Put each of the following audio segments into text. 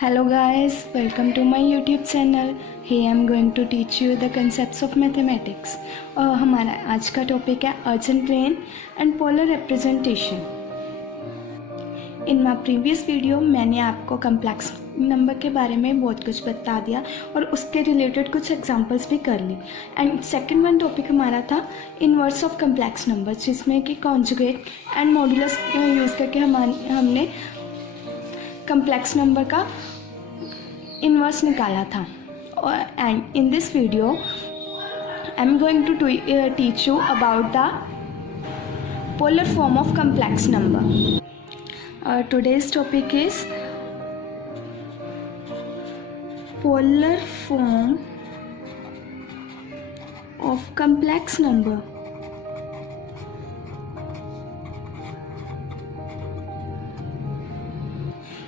Hello guys, welcome to my YouTube channel. Hey, I'm going to teach you the concepts of mathematics. और हमारा आज का topic है Argand plane and polar representation. In my previous video मैंने आपको complex number के बारे में बहुत कुछ बता दिया और उसके रिलेटेड कुछ एग्जांपल्स भी कर ली. एंड सेकंड वन टॉपिक हमारा था इनवर्स ऑफ कम्प्लेक्स नंबर, जिसमें कि कॉन्जुगेट एंड मॉड्यूलस यूज़ करके हमने कम्प्लेक्स नंबर का इनवर्स निकाला था. And in this video I am going to teach you about the polar form of complex number. Today's topic is polar form of complex number.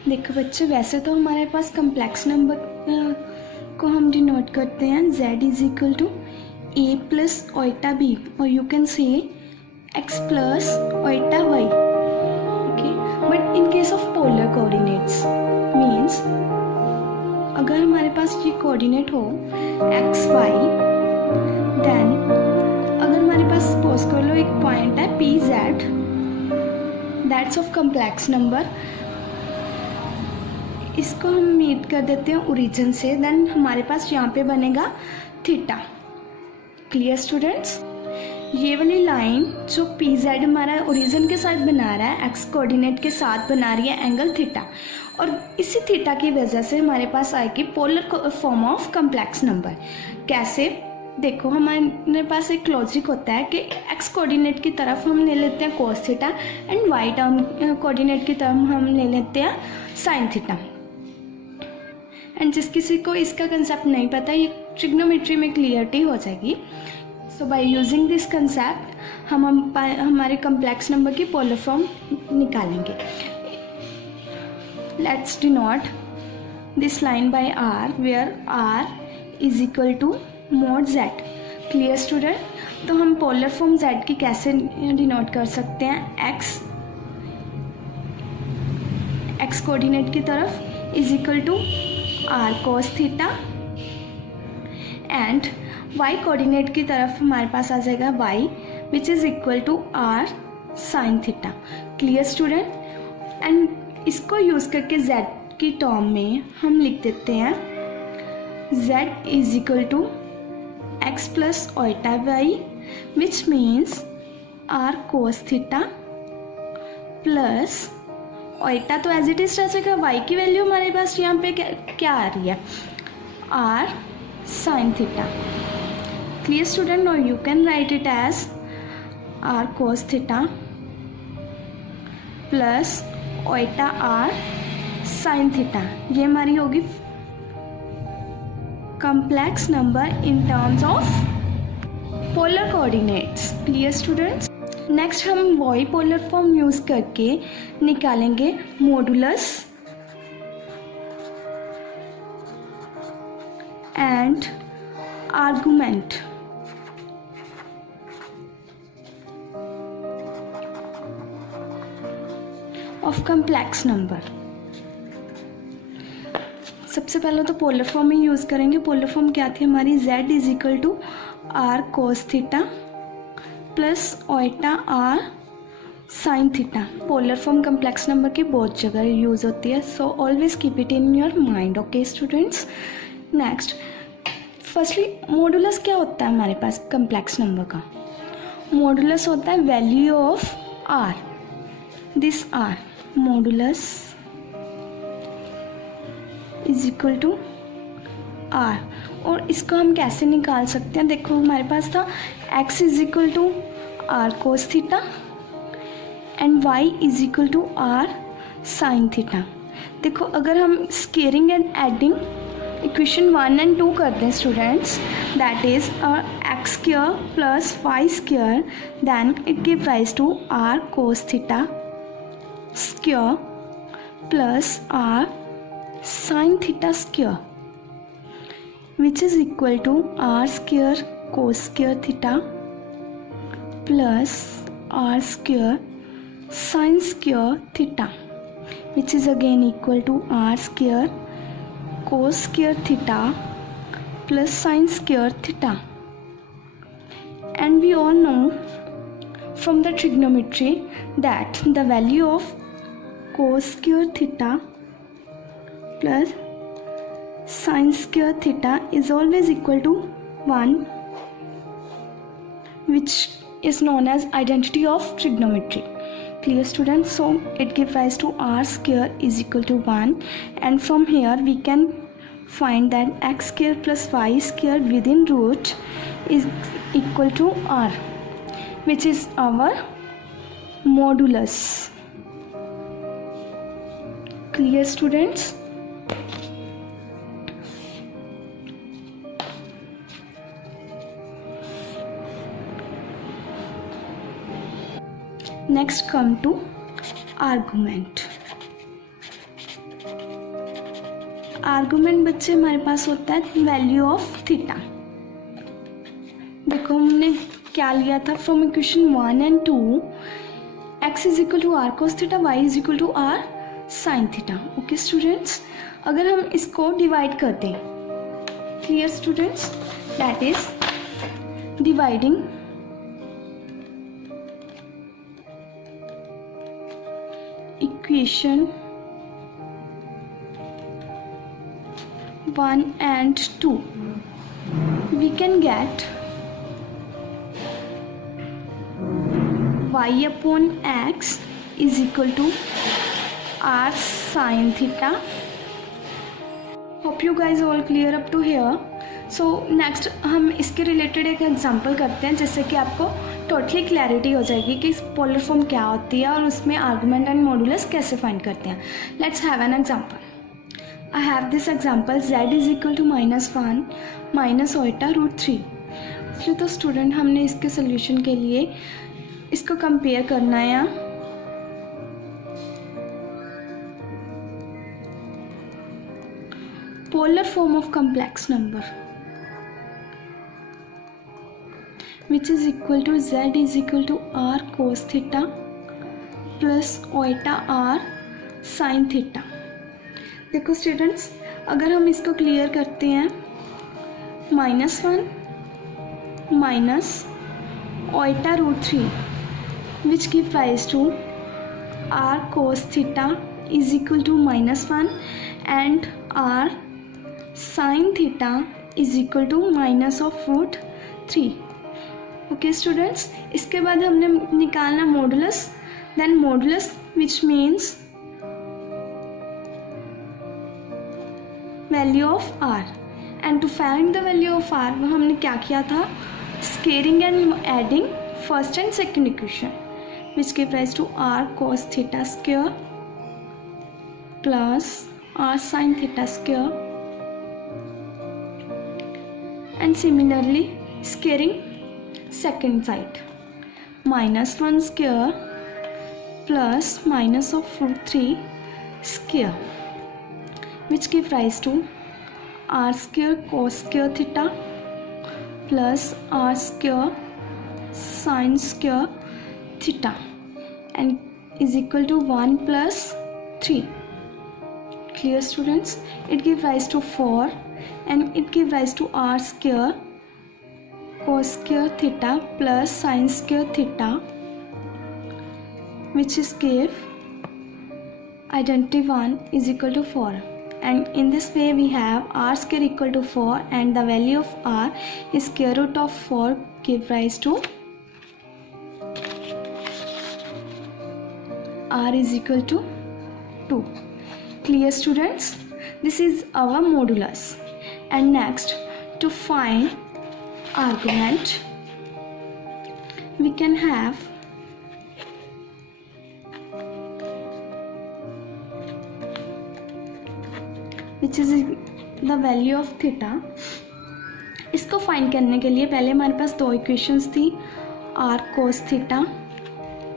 देखो बच्चे, वैसे तो हमारे पास कम्प्लेक्स नंबर को हम डिनोट करते हैं z is equal to a plus iota b और you can say x plus iota y. But in case of polar coordinates means अगर हमारे पास ये कोऑर्डिनेट हो एक्स वाई, देन अगर हमारे पास सपोज कर लो एक पॉइंट है P Z, that's of complex number. इसको हम मीट कर देते हैं ओरिजिन से, देन हमारे पास यहाँ पे बनेगा थीटा. Clear students? ये वाली लाइन जो पी जेड हमारा ओरिजिन के साथ बना रहा है, एक्स कोऑर्डिनेट के साथ बना रही है एंगल थीटा, और इसी थीटा की वजह से हमारे पास आएगी polar form of complex number. कैसे? देखो, हमारे पास एक लॉजिक होता है कि एक्स कोऑर्डिनेट की तरफ हम ले लेते हैं कोस थीटा एंड वाई टाउन कोऑर्डिनेट की तरफ हम ले लेते हैं साइन थीटा. एंड जिस किसी को इसका कंसेप्ट नहीं पता, ये ट्रिग्नोमेट्री में क्लियरिटी हो जाएगी. So by using this concept हम हमारे कम्प्लेक्स नंबर की पोलर फॉर्म निकालेंगे. Let's denote this line by r, where r is equal to mod z. Clear student? तो हम पोलर फॉर्म जेड की कैसे डिनोट कर सकते हैं? एक्स कोऑर्डिनेट की तरफ is equal to r cos theta and y coordinate की तरफ हमारे पास आ जाएगा y which is equal to r sine theta. Clear student? And इसको यूज़ करके z की टर्म में हम लिख देते हैं z is equal to x plus iota y which means r cos theta plus iota तो एज इट इज रह जाएगा. y की वैल्यू हमारे पास यहाँ पे क्या आ रही है? r sine theta. Clear student? Or you can write it as r cos theta plus Oita r sin theta. ये हमारी होगी complex number in terms of polar coordinates. Clear students? Next हम वही polar form यूज करके निकालेंगे modulus and argument. Of complex number. सबसे पहले तो पोलर फॉर्म ही यूज़ करेंगे. पोलर फॉर्म क्या थी हमारी? z is equal to r cos theta plus iota r sine theta. Polar form complex number की बहुत जगह यूज़ होती है, so always keep it in your mind. Okay students? Next, firstly modulus क्या होता है हमारे पास कम्प्लेक्स नंबर का? मॉडुलस होता है value of are. This r modulus is equal to r. और इसको हम कैसे निकाल सकते हैं? देखो, हमारे पास था x is equal to r cos theta and y is equal to r sine theta. देखो, अगर हम squaring and adding equation 1 and 2 करते हैं students, that is x square plus y square, then it give rise to r cos theta square plus r sine theta square which is equal to r square cos square theta plus r square sine square theta which is again equal to r square cos square theta plus sin square theta. And we all know from the trigonometry that the value of cos square theta plus sin square theta is always equal to 1, which is known as identity of trigonometry. Clear students? So it gives rise to r square is equal to 1, and from here we can find that x square plus y square within root is equal to r, which is our modulus. Clear students? Next come to argument. Argument बच्चे हमारे पास होता है value of theta. देखो हमने क्या लिया था from equation 1 and 2, x is equal to r cos theta, y is equal to r sine theta. Okay students, अगर हम इसको डिवाइड कर दें, clear students, that is dividing equation 1 and 2, we can get y upon x is equal to r sin theta. Hope you guys all clear up to here. So next हम इसके related एक example करते हैं, जिससे कि आपको totally clarity हो जाएगी कि पोलर फॉर्म क्या होती है और उसमें आर्गुमेंट एंड मॉडुलस कैसे फाइंड करते हैं. Let's have an example. I have this example z is equal to -1 minus oita root 3. फिर तो स्टूडेंट हमने इसके सोल्यूशन के लिए इसको कंपेयर करना है. Polar form of complex number which is equal to z is equal to r cos theta plus oita r sin theta. देखो स्टूडेंट्स, अगर हम इसको क्लियर करते हैं, -1 minus iota root 3 which give rise to r cos theta is equal to -1 and r sin theta is equal to minus of root 3. Okay students, इसके बाद हमने निकालना modulus. Then modulus which means value of r, and to find the value of r वो हमने क्या किया था, squaring and adding first and second equation which give rise to r cos theta square plus r sin theta square, and similarly squaring second side, -1 square plus minus of root 3 square which give rise to r square cos square theta plus r square sin square theta and is equal to 1 plus 3. Clear students? It give rise to 4 and it give rise to r square cos square theta plus sin square theta, which is give identity 1 is equal to 4. And in this way we have r square equal to 4 and the value of r is square root of 4 give rise to r is equal to 2. Clear students? This is our modulus. And next, to find argument, we can have which is the value of theta. इसको find करने के लिए पहले हमारे पास दो equations थी, r cos theta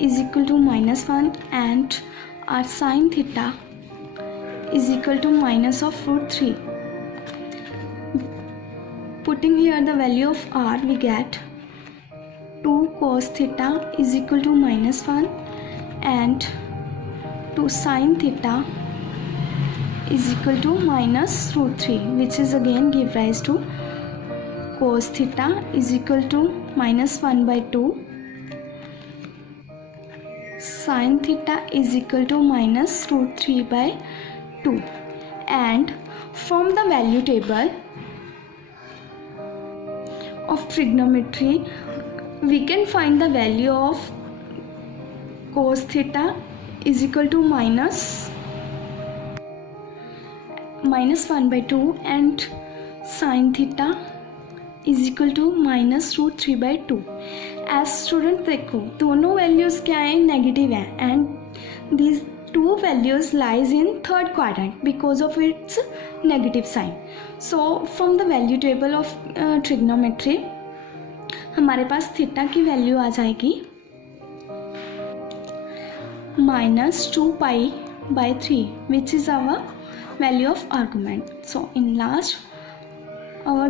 is equal to -1 and r sine theta is equal to minus of root 3. Putting here the value of r we get 2 cos theta is equal to -1 and 2 sin theta is equal to minus root 3, which is again give rise to cos theta is equal to minus 1 by 2, sin theta is equal to minus root 3 by 2. And from the value table of trigonometry, we can find the value of cos theta is equal to minus 1 by 2 and sin theta is equal to minus root 3 by 2. As student देखो दोनों values क्या है, negative हैं, and these two values lies in third quadrant because of its negative sign. So from the value table of trigonometry हमारे पास theta की value आ जाएगी minus 2 pi by 3, which is our value of argument. So in last, our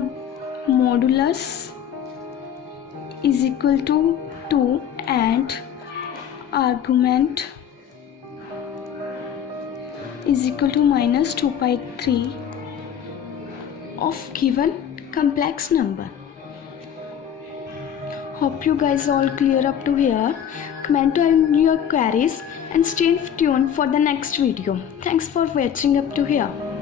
modulus is equal to 2 and argument is equal to minus 2 pi 3 of given complex number. Hope you guys all clear up to here. Comment on your queries and stay tuned for the next video. Thanks for watching up to here.